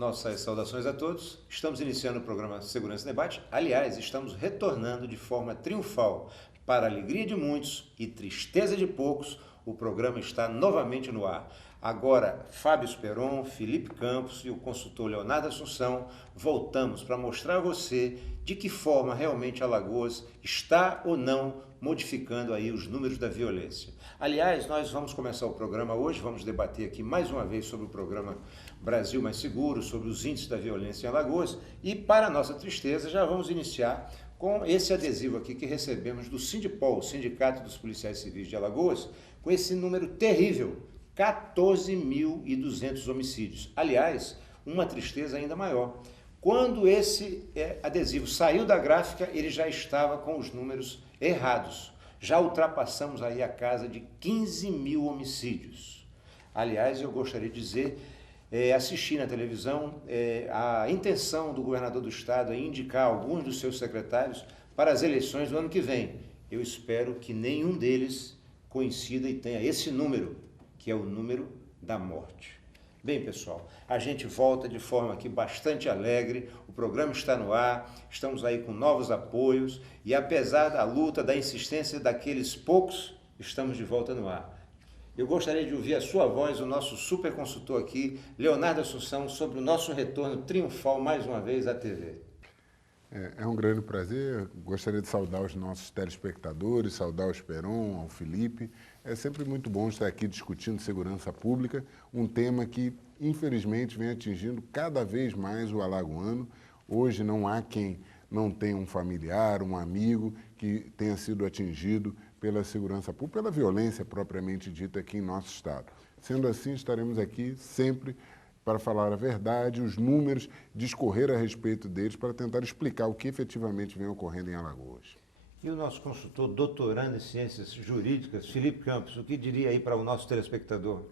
Nossas saudações a todos. Estamos iniciando o programa Segurança e Debate. Aliás, estamos retornando de forma triunfal. Para a alegria de muitos e tristeza de poucos, o programa está novamente no ar. Agora, Fábio Speron, Felipe Campos e o consultor Leonardo Assunção, voltamos para mostrar a você de que forma realmente Alagoas está ou não modificando aí os números da violência. Aliás, nós vamos começar o programa hoje, vamos debater aqui mais uma vez sobre o programa Brasil Mais Seguro, sobre os índices da violência em Alagoas e, para nossa tristeza, já vamos iniciar com esse adesivo aqui que recebemos do Sindipol, o Sindicato dos Policiais Civis de Alagoas, com esse número terrível, 14.200 homicídios. Aliás, uma tristeza ainda maior. Quando esse adesivo saiu da gráfica, ele já estava com os números errados. Já ultrapassamos aí a casa de 15 mil homicídios. Aliás, eu gostaria de dizer, assisti na televisão a intenção do governador do estado em indicar alguns dos seus secretários para as eleições do ano que vem. Eu espero que nenhum deles coincida e tenha esse número, que é o número da morte. Bem, pessoal, a gente volta de forma aqui bastante alegre, o programa está no ar, estamos aí com novos apoios e apesar da luta, da insistência daqueles poucos, estamos de volta no ar. Eu gostaria de ouvir a sua voz, o nosso super consultor aqui, Leonardo Assunção, sobre o nosso retorno triunfal mais uma vez à TV. É um grande prazer, gostaria de saudar os nossos telespectadores, saudar o Speron, ao Felipe. É sempre muito bom estar aqui discutindo segurança pública, um tema que, infelizmente, vem atingindo cada vez mais o alagoano. Hoje não há quem não tenha um familiar, um amigo que tenha sido atingido pela segurança pública, pela violência propriamente dita aqui em nosso estado. Sendo assim, estaremos aqui sempre para falar a verdade, os números, discorrer a respeito deles, para tentar explicar o que efetivamente vem ocorrendo em Alagoas. E o nosso consultor, doutorando em Ciências Jurídicas, Felipe Campos, o que diria aí para o nosso telespectador?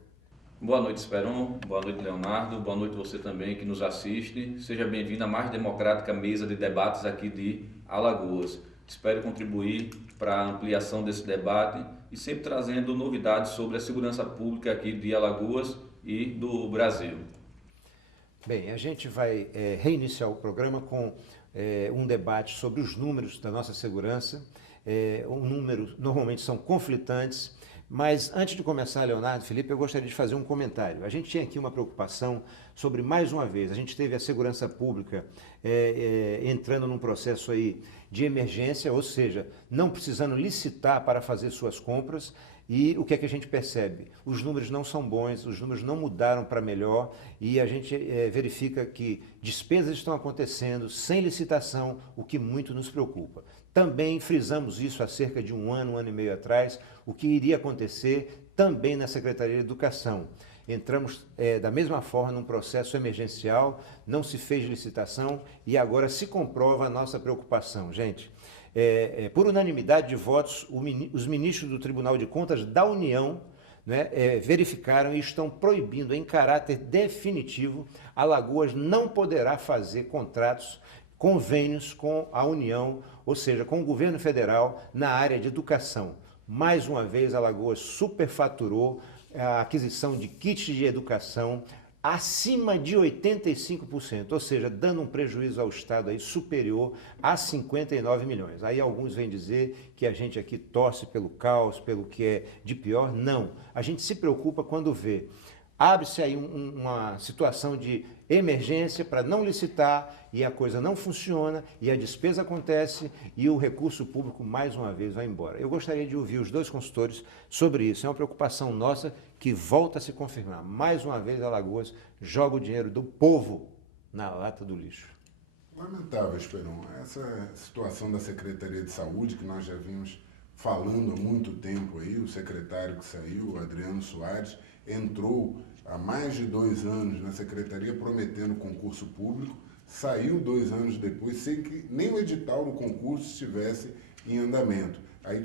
Boa noite, Speron. Boa noite, Leonardo. Boa noite você também que nos assiste. Seja bem-vindo à mais democrática mesa de debates aqui de Alagoas. Espero contribuir para a ampliação desse debate e sempre trazendo novidades sobre a segurança pública aqui de Alagoas e do Brasil. Bem, a gente vai reiniciar o programa com um debate sobre os números da nossa segurança. Números normalmente são conflitantes, mas antes de começar, Leonardo, Felipe, eu gostaria de fazer um comentário. A gente tinha aqui uma preocupação sobre, mais uma vez, a gente teve a segurança pública entrando num processo aí de emergência, ou seja, não precisando licitar para fazer suas compras. E o que é que a gente percebe? Os números não são bons, os números não mudaram para melhor e a gente verifica que despesas estão acontecendo sem licitação, o que muito nos preocupa. Também frisamos isso há cerca de um ano e meio atrás, o que iria acontecer também na Secretaria de Educação. Entramos da mesma forma num processo emergencial, não se fez licitação e agora se comprova a nossa preocupação. Gente, por unanimidade de votos, os ministros do Tribunal de Contas da União verificaram e estão proibindo em caráter definitivo, Alagoas não poderá fazer contratos, convênios com a União, ou seja, com o governo federal na área de educação. Mais uma vez, Alagoas superfaturou a aquisição de kits de educação acima de 85%, ou seja, dando um prejuízo ao Estado aí superior a 59 milhões. Aí alguns vêm dizer que a gente aqui torce pelo caos, pelo que é de pior. Não, a gente se preocupa quando vê. Abre-se aí uma situação de emergência para não licitar e a coisa não funciona e a despesa acontece e o recurso público mais uma vez vai embora. Eu gostaria de ouvir os dois consultores sobre isso. É uma preocupação nossa que volta a se confirmar. Mais uma vez, Alagoas joga o dinheiro do povo na lata do lixo. Lamentável, Speron. Essa situação da Secretaria de Saúde, que nós já vimos falando há muito tempo aí, o secretário que saiu, o Adriano Soares, entrou há mais de 2 anos na Secretaria prometendo concurso público, saiu 2 anos depois sem que nem o edital do concurso estivesse em andamento. Aí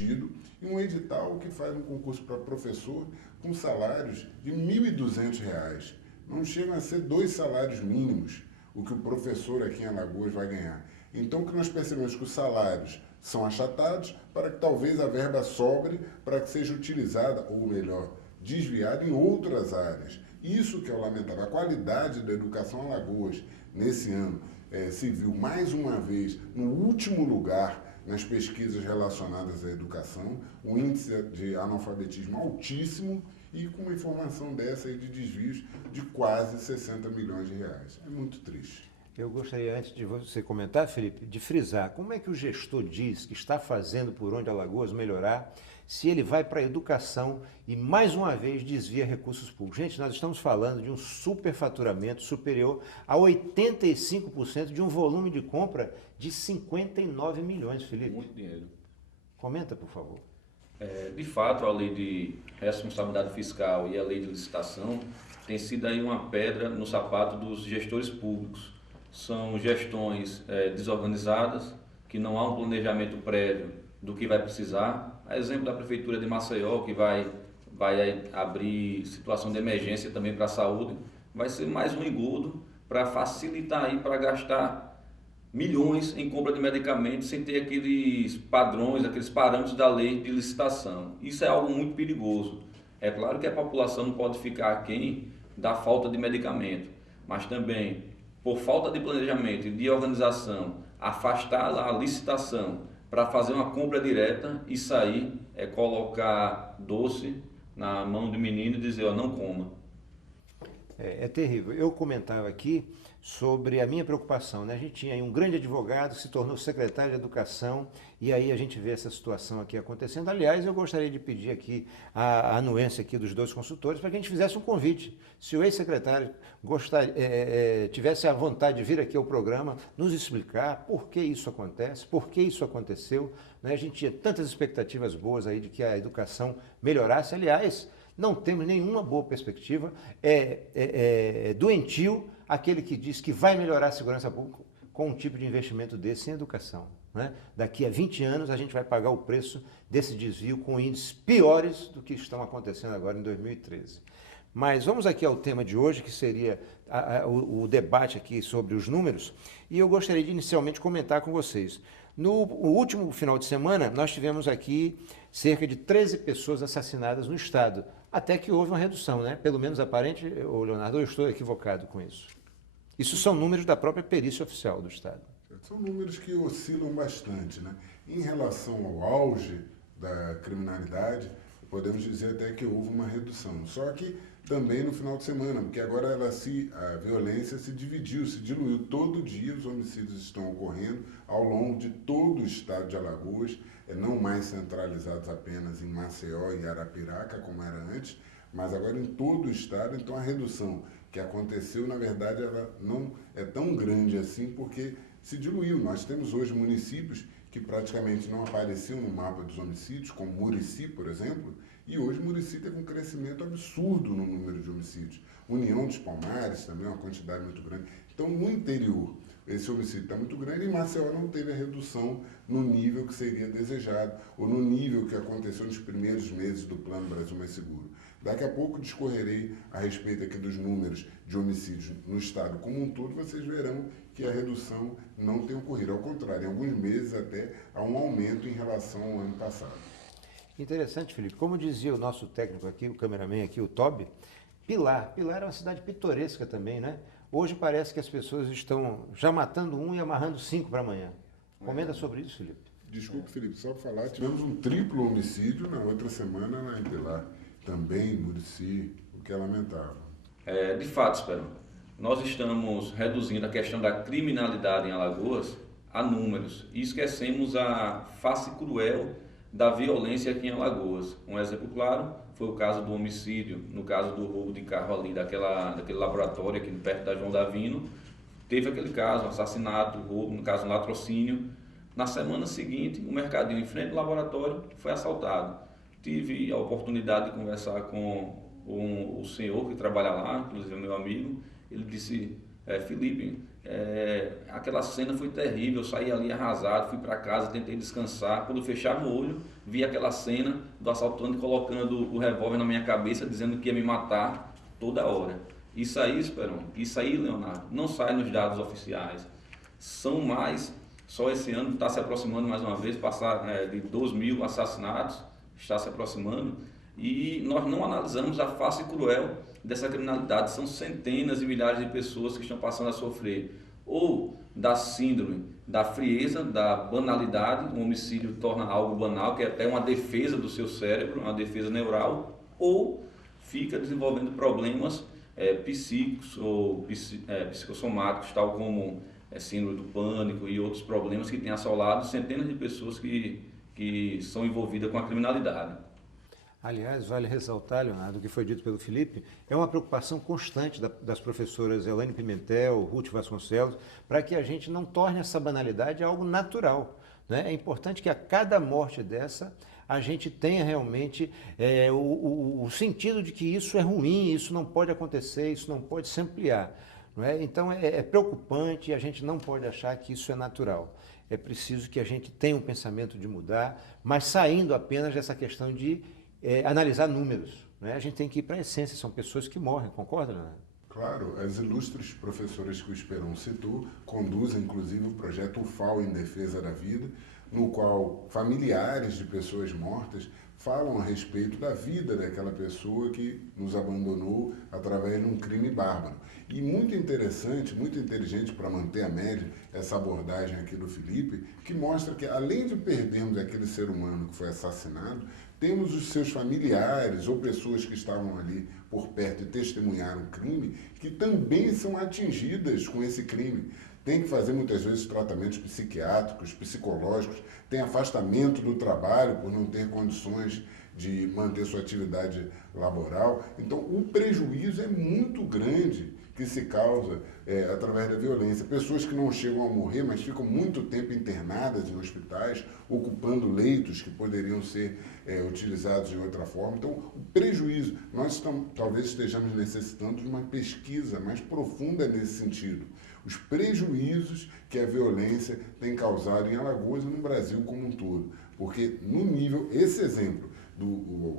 e um edital que faz um concurso para professor com salários de R$ 1.200. Não chegam a ser 2 salários mínimos o que o professor aqui em Alagoas vai ganhar. Então, que nós percebemos que os salários são achatados para que talvez a verba sobre para que seja utilizada, ou melhor, desviada em outras áreas. Isso que é o lamentável. A qualidade da educação em Alagoas, nesse ano, se viu mais uma vez no último lugar nas pesquisas relacionadas à educação, o índice de analfabetismo altíssimo e com uma informação dessa aí de desvios de quase 60 milhões de reais. É muito triste. Eu gostaria, antes de você comentar, Felipe, de frisar como é que o gestor diz que está fazendo por onde Alagoas melhorar, se ele vai para a educação e, mais uma vez, desvia recursos públicos. Gente, nós estamos falando de um superfaturamento superior a 85% de um volume de compra de 59 milhões, Felipe. Muito dinheiro. Comenta, por favor. De fato, a lei de responsabilidade fiscal e a lei de licitação tem sido aí uma pedra no sapato dos gestores públicos. São gestões desorganizadas, que não há um planejamento prévio do que vai precisar. A exemplo da Prefeitura de Maceió, que vai abrir situação de emergência também para a saúde, vai ser mais um engodo para facilitar aí para gastar milhões em compra de medicamentos sem ter aqueles padrões, aqueles parâmetros da lei de licitação. Isso é algo muito perigoso. É claro que a população não pode ficar aquém da falta de medicamento, mas também, por falta de planejamento e de organização, afastar a licitação para fazer uma compra direta, isso aí é colocar doce na mão do menino e dizer, ó, não coma. É terrível. Eu comentava aqui sobre a minha preocupação, né? A gente tinha aí um grande advogado que se tornou secretário de Educação e aí a gente vê essa situação aqui acontecendo. Aliás, eu gostaria de pedir aqui a anuência aqui dos dois consultores para que a gente fizesse um convite. Se o ex-secretário tivesse a vontade de vir aqui ao programa, nos explicar por que isso acontece, por que isso aconteceu, né? A gente tinha tantas expectativas boas aí de que a educação melhorasse. Aliás, não temos nenhuma boa perspectiva. É doentio aquele que diz que vai melhorar a segurança pública com um tipo de investimento desse em educação, né? Daqui a 20 anos a gente vai pagar o preço desse desvio com índices piores do que estão acontecendo agora em 2013. Mas vamos aqui ao tema de hoje, que seria o debate aqui sobre os números, e eu gostaria de inicialmente comentar com vocês. No último final de semana, nós tivemos aqui cerca de 13 pessoas assassinadas no estado, até que houve uma redução, né? Pelo menos aparente, Leonardo, eu estou equivocado com isso. Isso são números da própria perícia oficial do estado. São números que oscilam bastante, né? Em relação ao auge da criminalidade, podemos dizer até que houve uma redução. Só que também no final de semana, porque agora a violência se dividiu, se diluiu. Todo dia os homicídios estão ocorrendo ao longo de todo o estado de Alagoas, não mais centralizados apenas em Maceió e Arapiraca, como era antes, mas agora em todo o estado. Então a redução que aconteceu, na verdade, ela não é tão grande assim, porque se diluiu. Nós temos hoje municípios que praticamente não apareciam no mapa dos homicídios, como Murici, por exemplo, e hoje Murici teve um crescimento absurdo no número de homicídios. União dos Palmares também, uma quantidade muito grande. Então, no interior, esse homicídio está muito grande e Maceió não teve a redução no nível que seria desejado, ou no nível que aconteceu nos primeiros meses do Plano Brasil Mais Seguro. Daqui a pouco discorrerei a respeito aqui dos números de homicídios no estado como um todo, vocês verão que a redução não tem ocorrido. Ao contrário, em alguns meses até há um aumento em relação ao ano passado. Interessante, Felipe. Como dizia o nosso técnico aqui, o cameraman aqui, o Tobi, Pilar é uma cidade pitoresca também, né? Hoje parece que as pessoas estão já matando um e amarrando 5 para amanhã. Comenta sobre isso, Felipe. Desculpe, Felipe, só para falar, tivemos um triplo homicídio na outra semana na Pilar. Também em Murici, o que é lamentável. De fato, Esperão, nós estamos reduzindo a questão da criminalidade em Alagoas a números e esquecemos a face cruel da violência aqui em Alagoas. Um exemplo claro foi o caso do homicídio, no caso do roubo de carro ali daquele laboratório aqui perto da João Davino. Teve aquele caso, um assassinato, roubo, no caso um latrocínio. Na semana seguinte, o mercadinho em frente ao laboratório foi assaltado. Tive a oportunidade de conversar com o senhor que trabalha lá, inclusive meu amigo. Ele disse, Felipe, aquela cena foi terrível, eu saí ali arrasado, fui para casa, tentei descansar. Quando eu fechava o olho, vi aquela cena do assaltante colocando o revólver na minha cabeça, dizendo que ia me matar toda hora. Isso aí, Esperão, isso aí, Leonardo, não sai nos dados oficiais. São mais Só esse ano está se aproximando mais uma vez, passar de 2.000 assassinatos, está se aproximando, e nós não analisamos a face cruel dessa criminalidade. São centenas e milhares de pessoas que estão passando a sofrer ou da síndrome da frieza, da banalidade. O homicídio torna algo banal, que é até uma defesa do seu cérebro, uma defesa neural, ou fica desenvolvendo problemas psíquicos ou psicossomáticos, tal como síndrome do pânico e outros problemas que têm assolado centenas de pessoas que são envolvidas com a criminalidade. Aliás, vale ressaltar, Leonardo, o que foi dito pelo Felipe, é uma preocupação constante das professoras Elaine Pimentel, Ruth Vasconcelos, para que a gente não torne essa banalidade algo natural, né? É importante que a cada morte dessa a gente tenha realmente o sentido de que isso é ruim, isso não pode acontecer, isso não pode se ampliar. Não é? Então é preocupante e a gente não pode achar que isso é natural. É preciso que a gente tenha um pensamento de mudar, mas saindo apenas dessa questão de analisar números. Né? A gente tem que ir para a essência, são pessoas que morrem, concorda, Leonardo? Claro, as ilustres professoras que o Esperon citou conduzem inclusive o projeto UFAO em Defesa da Vida, no qual familiares de pessoas mortas falam a respeito da vida daquela pessoa que nos abandonou através de um crime bárbaro. E muito interessante, muito inteligente para manter a média, essa abordagem aqui do Felipe, que mostra que além de perdermos aquele ser humano que foi assassinado, temos os seus familiares ou pessoas que estavam ali por perto e testemunharam o crime, que também são atingidas com esse crime. Tem que fazer muitas vezes tratamentos psiquiátricos, psicológicos, tem afastamento do trabalho por não ter condições de manter sua atividade laboral. Então, o prejuízo é muito grande que se causa através da violência. Pessoas que não chegam a morrer, mas ficam muito tempo internadas em hospitais, ocupando leitos que poderiam ser utilizados de outra forma. Então, o prejuízo, talvez estejamos necessitando de uma pesquisa mais profunda nesse sentido. Os prejuízos que a violência tem causado em Alagoas e no Brasil como um todo. Porque no nível, esse exemplo,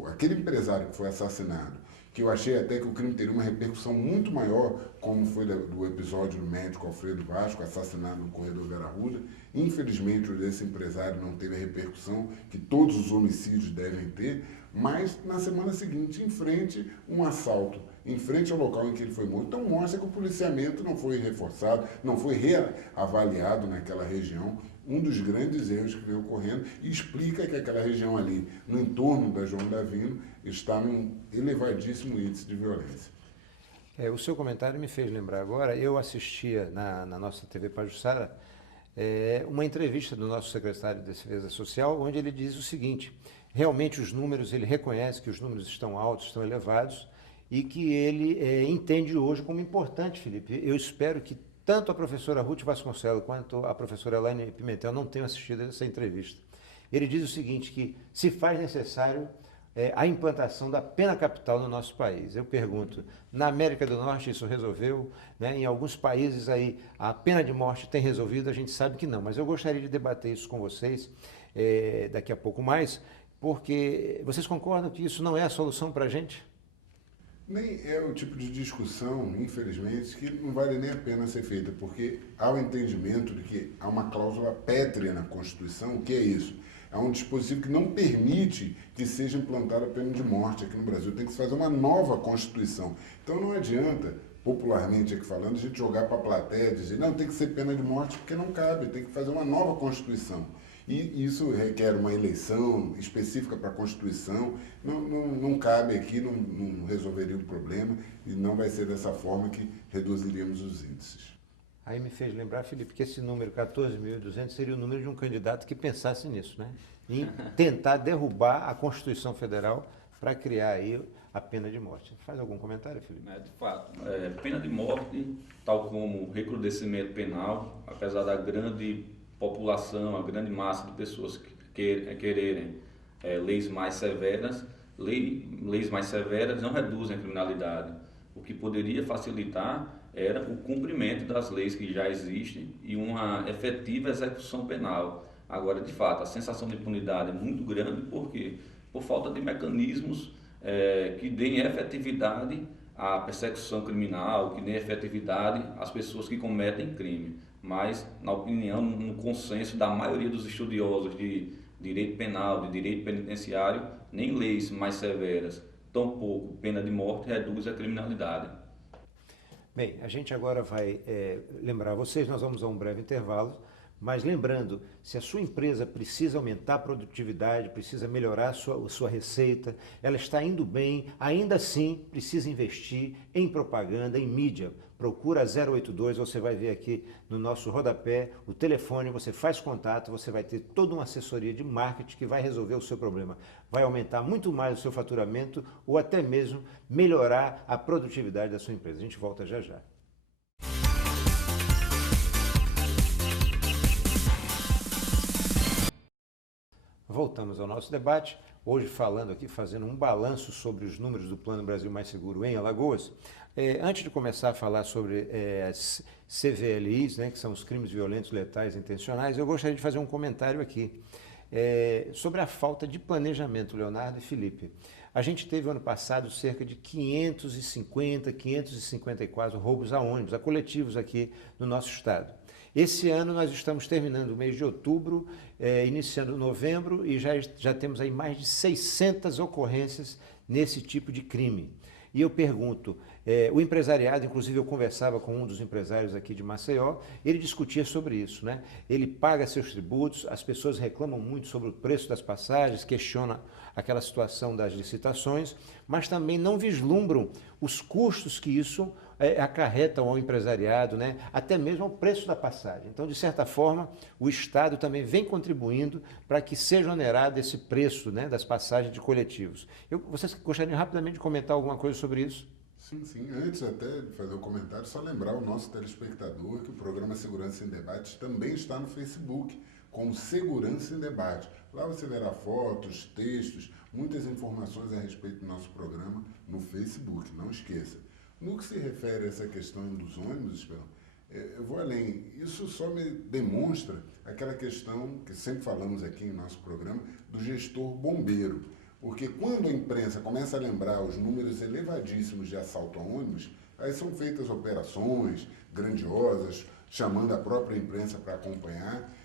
aquele empresário que foi assassinado, que eu achei até que o crime teria uma repercussão muito maior, como foi do episódio do médico Alfredo Vasco, assassinado no corredor Vera Arruda. Infelizmente, o desse empresário não teve a repercussão que todos os homicídios devem ter, mas na semana seguinte, em frente, um assalto, em frente ao local em que ele foi morto. Então mostra que o policiamento não foi reforçado, não foi reavaliado naquela região, um dos grandes erros que vem ocorrendo, e explica que aquela região ali, no entorno da João Davino, está num elevadíssimo índice de violência. O seu comentário me fez lembrar agora, eu assistia na nossa TV Pajuçara uma entrevista do nosso secretário de Defesa Social, onde ele diz o seguinte: realmente os números, ele reconhece que os números estão altos, estão elevados, e que ele entende hoje como importante, Felipe. Eu espero que tanto a professora Ruth Vasconcelos quanto a professora Elaine Pimentel não tenham assistido essa entrevista. Ele diz o seguinte, que se faz necessário a implantação da pena capital no nosso país. Eu pergunto, na América do Norte isso resolveu? Né? Em alguns países aí a pena de morte tem resolvido, a gente sabe que não, mas eu gostaria de debater isso com vocês daqui a pouco mais, porque vocês concordam que isso não é a solução para a gente? Nem é o tipo de discussão, infelizmente, que não vale nem a pena ser feita, porque há o entendimento de que há uma cláusula pétrea na Constituição. O que é isso? É um dispositivo que não permite que seja implantada a pena de morte aqui no Brasil. Tem que se fazer uma nova Constituição. Então não adianta, popularmente aqui falando, a gente jogar para a plateia e dizer não, tem que ser pena de morte, porque não cabe, tem que fazer uma nova Constituição. E isso requer uma eleição específica para a Constituição, não cabe aqui, não resolveria o problema, e não vai ser dessa forma que reduziríamos os índices. Aí me fez lembrar, Felipe, que esse número 14.200 seria o número de um candidato que pensasse nisso, né? Em tentar derrubar a Constituição Federal para criar aí a pena de morte. Faz algum comentário, Felipe? De fato, pena de morte, tal como recrudescimento penal, apesar da grande população, a grande massa de pessoas que quererem leis mais severas, leis mais severas não reduzem a criminalidade. O que poderia facilitar era o cumprimento das leis que já existem e uma efetiva execução penal. Agora, de fato, a sensação de impunidade é muito grande, porque por falta de mecanismos que deem efetividade à persecução criminal, que deem efetividade às pessoas que cometem crime. mas, na opinião, no consenso da maioria dos estudiosos de direito penal, de direito penitenciário, nem leis mais severas, tampouco pena de morte, reduz a criminalidade. Bem, a gente agora vai lembrar vocês, nós vamos a um breve intervalo, mas lembrando, se a sua empresa precisa aumentar a produtividade, precisa melhorar a sua receita, ela está indo bem, ainda assim precisa investir em propaganda, em mídia. Procura a 082, você vai ver aqui no nosso rodapé o telefone, você faz contato, você vai ter toda uma assessoria de marketing que vai resolver o seu problema. Vai aumentar muito mais o seu faturamento ou até mesmo melhorar a produtividade da sua empresa. A gente volta já já. Voltamos ao nosso debate, hoje falando aqui, fazendo um balanço sobre os números do Plano Brasil Mais Seguro em Alagoas. Antes de começar a falar sobre as CVLIs, né, que são os crimes violentos, letais e intencionais, eu gostaria de fazer um comentário aqui sobre a falta de planejamento, Leonardo e Felipe. A gente teve ano passado cerca de 550, 554 roubos a ônibus, a coletivos aqui no nosso estado. Esse ano nós estamos terminando o mês de outubro, iniciando novembro e já temos aí mais de 600 ocorrências nesse tipo de crime. E eu pergunto, o empresariado, inclusive eu conversava com um dos empresários aqui de Maceió, ele discutia sobre isso, né? Ele paga seus tributos, as pessoas reclamam muito sobre o preço das passagens, questionam aquela situação das licitações, mas também não vislumbram os custos que isso acarretam ao empresariado, né? Até mesmo ao preço da passagem. Então, de certa forma, o Estado também vem contribuindo para que seja onerado esse preço, né, das passagens de coletivos. Vocês gostariam rapidamente de comentar alguma coisa sobre isso? Sim, sim. Antes até de fazer o comentário, só lembrar o nosso telespectador que o programa Segurança em Debate também está no Facebook, como Segurança em Debate. Lá você verá fotos, textos, muitas informações a respeito do nosso programa no Facebook, não esqueça. No que se refere a essa questão dos ônibus, eu vou além. Isso só me demonstra aquela questão que sempre falamos aqui em nosso programa do gestor bombeiro. Porque quando a imprensa começa a lembrar os números elevadíssimos de assalto a ônibus, aí são feitas operações grandiosas, chamando a própria imprensa para acompanhar,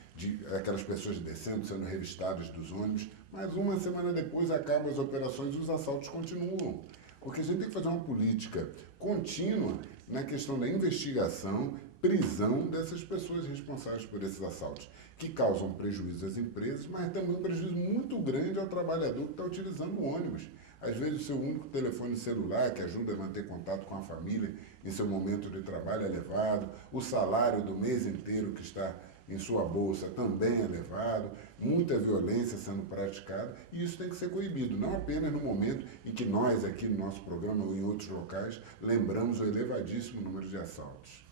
aquelas pessoas descendo, sendo revistadas dos ônibus, mas uma semana depois acabam as operações e os assaltos continuam. Porque a gente tem que fazer uma política contínua na questão da investigação, prisão dessas pessoas responsáveis por esses assaltos, que causam prejuízo às empresas, mas também um prejuízo muito grande ao trabalhador que está utilizando o ônibus. Às vezes o seu único telefone celular, que ajuda a manter contato com a família em seu momento de trabalho é elevado, o salário do mês inteiro que está em sua bolsa também é elevado, muita violência sendo praticada, e isso tem que ser coibido, não apenas no momento em que nós aqui no nosso programa ou em outros locais lembramos o elevadíssimo número de assaltos.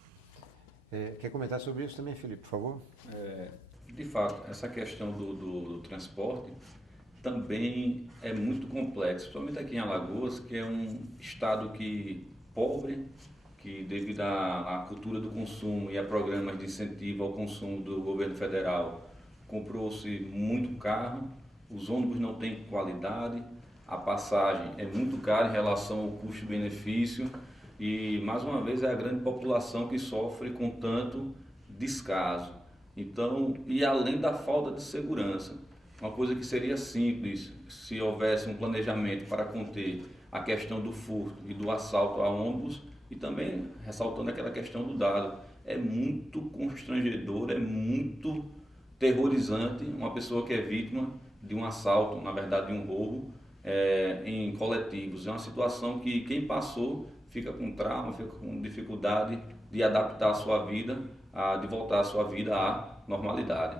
Quer comentar sobre isso também, Felipe, por favor? De fato, essa questão do transporte também é muito complexa, principalmente aqui em Alagoas, que é um estado pobre, que devido à cultura do consumo e a programas de incentivo ao consumo do governo federal, comprou-se muito carro, os ônibus não têm qualidade, a passagem é muito cara em relação ao custo-benefício e, mais uma vez, é a grande população que sofre com tanto descaso. Então, e além da falta de segurança, uma coisa que seria simples se houvesse um planejamento para conter a questão do furto e do assalto a ônibus, e também ressaltando aquela questão do dado, é muito constrangedor, é muito terrorizante uma pessoa que é vítima de um assalto, na verdade de um roubo, em coletivos. É uma situação que quem passou fica com trauma, fica com dificuldade de adaptar a sua vida, de voltar a sua vida à normalidade.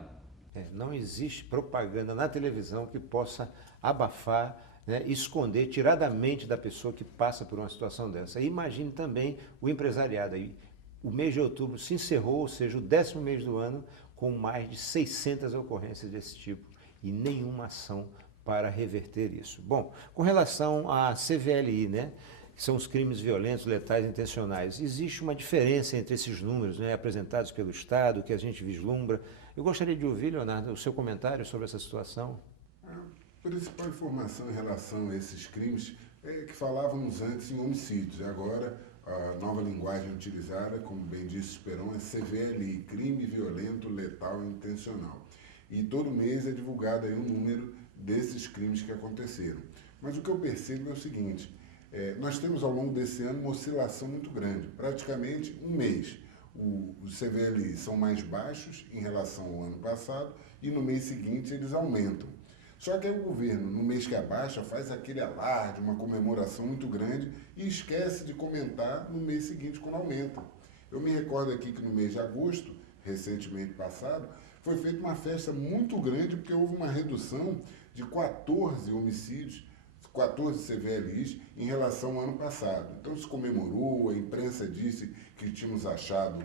Não existe propaganda na televisão que possa abafar, né, esconder, tirar da mente da pessoa que passa por uma situação dessa. E imagine também o empresariado. Aí, o mês de outubro se encerrou, ou seja, o 10º mês do ano, com mais de 600 ocorrências desse tipo e nenhuma ação para reverter isso. Bom, com relação à CVLI, né, que são os crimes violentos, letais e intencionais, existe uma diferença entre esses números, né, apresentados pelo Estado, que a gente vislumbra. Eu gostaria de ouvir, Leonardo, o seu comentário sobre essa situação. A principal informação em relação a esses crimes é que falávamos antes em homicídios, e agora A nova linguagem utilizada, como bem disse Esperon, é CVLI, Crime Violento, Letal e Intencional. E todo mês é divulgado aí um número desses crimes que aconteceram. Mas o que eu percebo é o seguinte, nós temos ao longo desse ano uma oscilação muito grande, praticamente um mês. Os CVLI são mais baixos em relação ao ano passado e no mês seguinte eles aumentam. Só que aí o governo, no mês que abaixa, faz aquele alarde, uma comemoração muito grande e esquece de comentar no mês seguinte quando aumenta. Eu me recordo aqui que no mês de agosto, recentemente passado, foi feita uma festa muito grande porque houve uma redução de 14 homicídios, 14 CVLIs em relação ao ano passado. Então se comemorou, a imprensa disse que tínhamos achado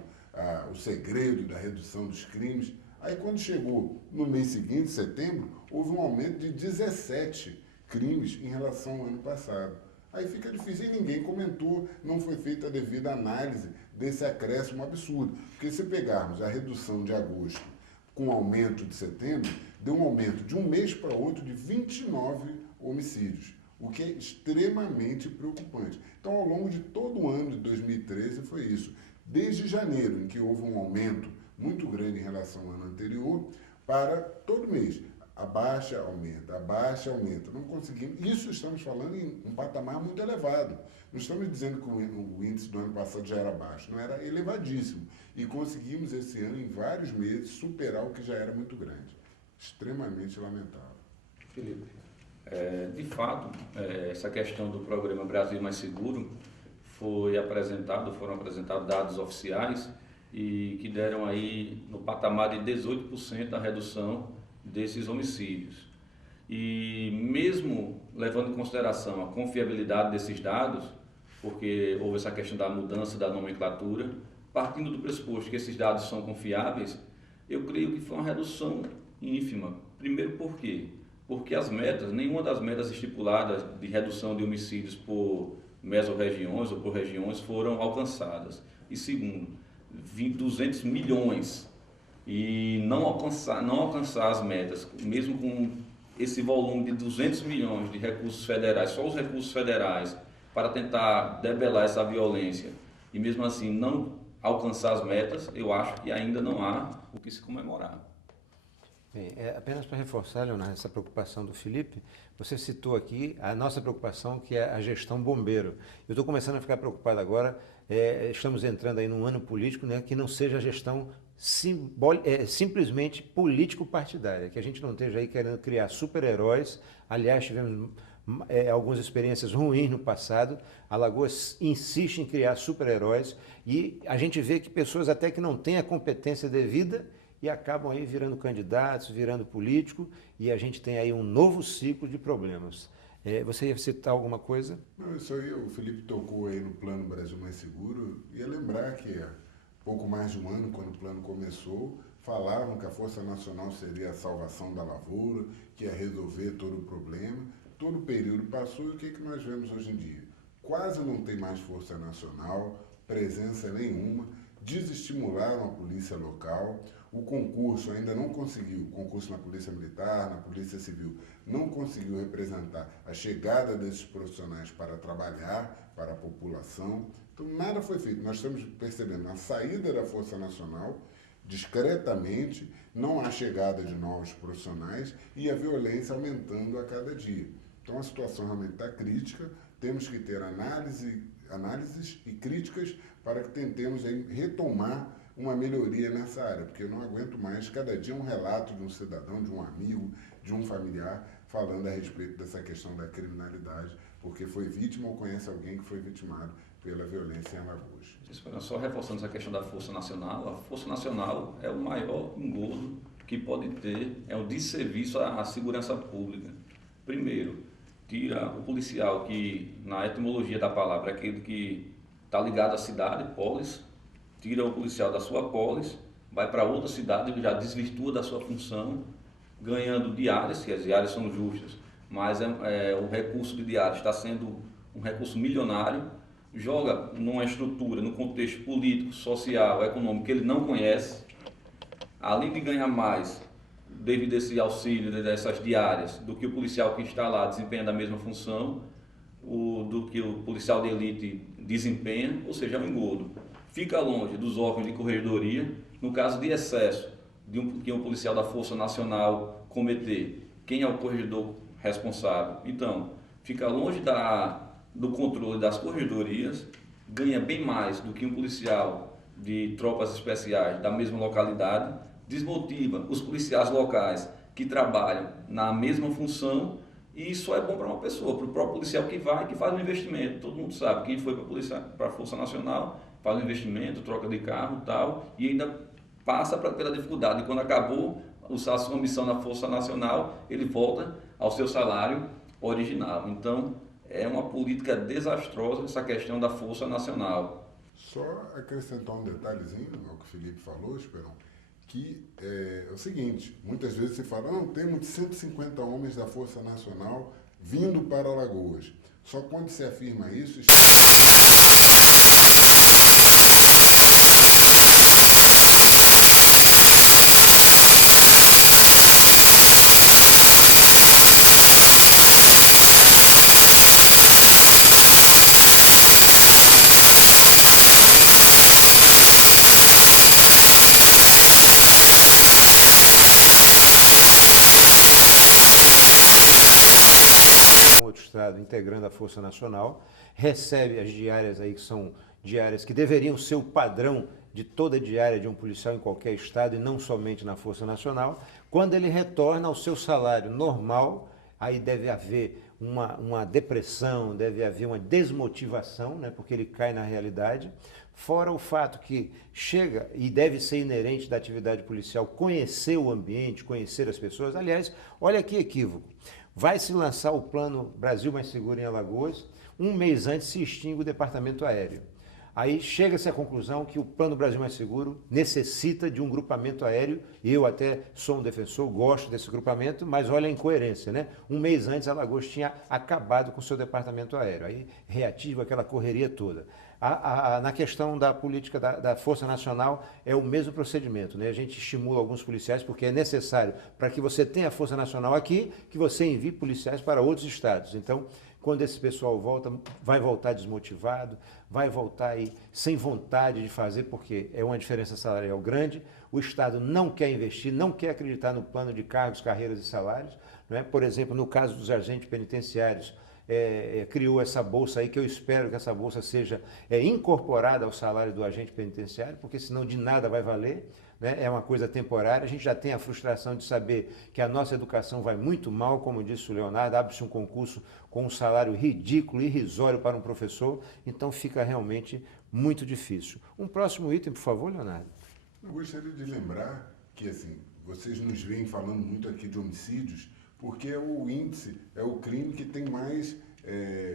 o segredo da redução dos crimes. Aí quando chegou no mês seguinte, setembro, houve um aumento de 17 crimes em relação ao ano passado. Aí fica difícil e ninguém comentou, não foi feita a devida análise desse acréscimo absurdo. Porque se pegarmos a redução de agosto com o aumento de setembro, deu um aumento de um mês para outro de 29 homicídios, o que é extremamente preocupante. Então, ao longo de todo o ano de 2013 foi isso. Desde janeiro, em que houve um aumento muito grande em relação ao ano anterior, para todo mês. Abaixa, aumenta, abaixa, aumenta. Não conseguimos. Isso estamos falando em um patamar muito elevado. Não estamos dizendo que o índice do ano passado já era baixo, não, era elevadíssimo. E conseguimos esse ano, em vários meses, superar o que já era muito grande. Extremamente lamentável. Felipe. De fato, essa questão do programa Brasil Mais Seguro foram apresentados dados oficiais e que deram aí no patamar de 18% a redução desses homicídios. E mesmo levando em consideração a confiabilidade desses dados, porque houve essa questão da mudança da nomenclatura, partindo do pressuposto que esses dados são confiáveis, eu creio que foi uma redução ínfima. Primeiro, por quê? Porque nenhuma das metas estipuladas de redução de homicídios por mesorregiões ou por regiões foram alcançadas. E segundo, 200 milhões e não alcançar as metas, mesmo com esse volume de 200 milhões de recursos federais, só os recursos federais, para tentar debelar essa violência, e mesmo assim não alcançar as metas, eu acho que ainda não há o que se comemorar. Bem, apenas para reforçar, Leonardo, essa preocupação do Felipe, você citou aqui a nossa preocupação, que é a gestão bombeiro. Eu estou começando a ficar preocupado agora, estamos entrando aí num ano político, né, que não seja a gestão simplesmente político-partidária, que a gente não esteja aí querendo criar super-heróis. Aliás, tivemos algumas experiências ruins no passado. Alagoas insiste em criar super-heróis e a gente vê que pessoas até que não têm a competência devida e acabam aí virando candidatos, virando político, e a gente tem aí um novo ciclo de problemas. Você ia citar alguma coisa? Não, isso aí o Felipe tocou aí no Plano Brasil Mais Seguro. Ia lembrar que há pouco mais de um ano, quando o plano começou, falavam que a Força Nacional seria a salvação da lavoura, que ia resolver todo o problema. Todo o período passou e o que é que nós vemos hoje em dia? Quase não tem mais Força Nacional, presença nenhuma, desestimularam a polícia local. O concurso ainda não conseguiu, o concurso na Polícia Militar, na Polícia Civil, não conseguiu representar a chegada desses profissionais para trabalhar para a população. Então, nada foi feito. Nós estamos percebendo a saída da Força Nacional, discretamente, não há chegada de novos profissionais e a violência aumentando a cada dia. Então, a situação realmente está crítica, temos que ter análises e críticas para que tentemos aí retomar uma melhoria nessa área, porque eu não aguento mais cada dia um relato de um cidadão, de um amigo, de um familiar, falando a respeito dessa questão da criminalidade, porque foi vítima ou conhece alguém que foi vitimado pela violência em Alagoas. Só reforçando essa questão da Força Nacional, a Força Nacional é o maior engodo que pode ter, é o desserviço à segurança pública. Primeiro, tira o policial, que na etimologia da palavra é aquele que está ligado à cidade, polis, tira o policial da sua polis, vai para outra cidade, ele já desvirtua da sua função, ganhando diárias, que as diárias são justas, mas o recurso de diárias está sendo um recurso milionário, joga numa estrutura, num contexto político, social, econômico que ele não conhece, além de ganhar mais devido a esse auxílio dessas diárias do que o policial que está lá desempenhando a mesma função, do que o policial de elite desempenha, ou seja, é um engodo. Fica longe dos órgãos de corregedoria, no caso de excesso que um policial da Força Nacional cometer, quem é o corregedor responsável? Então, fica longe do controle das corregedorias, ganha bem mais do que um policial de tropas especiais da mesma localidade, desmotiva os policiais locais que trabalham na mesma função, e isso é bom para uma pessoa, para o próprio policial que faz um investimento. Todo mundo sabe, quem foi para a Força Nacional faz um investimento, troca de carro e tal, e ainda passa pela dificuldade. E quando acabou a sua missão na Força Nacional, ele volta ao seu salário original. Então, é uma política desastrosa essa questão da Força Nacional. Só acrescentar um detalhezinho ao que o Felipe falou, Esperão, que é o seguinte, muitas vezes se fala, não, temos 150 homens da Força Nacional vindo para Alagoas. Só quando se afirma isso... Outro estado integrando a Força Nacional, recebe as diárias aí que são diárias que deveriam ser o padrão de toda diária de um policial em qualquer estado e não somente na Força Nacional. Quando ele retorna ao seu salário normal, aí deve haver uma depressão, deve haver uma desmotivação, né, porque ele cai na realidade. Fora o fato que chega, e deve ser inerente da atividade policial, conhecer o ambiente, conhecer as pessoas. Aliás, olha que equívoco. Vai se lançar o plano Brasil Mais Seguro em Alagoas, um mês antes se extingue o departamento aéreo. Aí chega-se à conclusão que o plano Brasil Mais Seguro necessita de um grupamento aéreo, e eu até sou um defensor, gosto desse grupamento, mas olha a incoerência, né? Um mês antes Alagoas tinha acabado com o seu departamento aéreo, aí reativo aquela correria toda. Na questão da política da Força Nacional é o mesmo procedimento, né? A gente estimula alguns policiais porque é necessário para que você tenha a Força Nacional aqui, que você envie policiais para outros estados. Então, quando esse pessoal volta, vai voltar desmotivado, vai voltar aí sem vontade de fazer, porque é uma diferença salarial grande, o Estado não quer investir, não quer acreditar no plano de cargos, carreiras e salários, né? Por exemplo, no caso dos agentes penitenciários, criou essa bolsa aí, que eu espero que essa bolsa seja incorporada ao salário do agente penitenciário, porque senão de nada vai valer, né? É uma coisa temporária. A gente já tem a frustração de saber que a nossa educação vai muito mal, como disse o Leonardo, abre-se um concurso com um salário ridículo, irrisório para um professor, então fica realmente muito difícil. Um próximo item, por favor, Leonardo. Eu gostaria de lembrar que, assim, vocês nos vêm falando muito aqui de homicídios, porque o índice é o crime que tem mais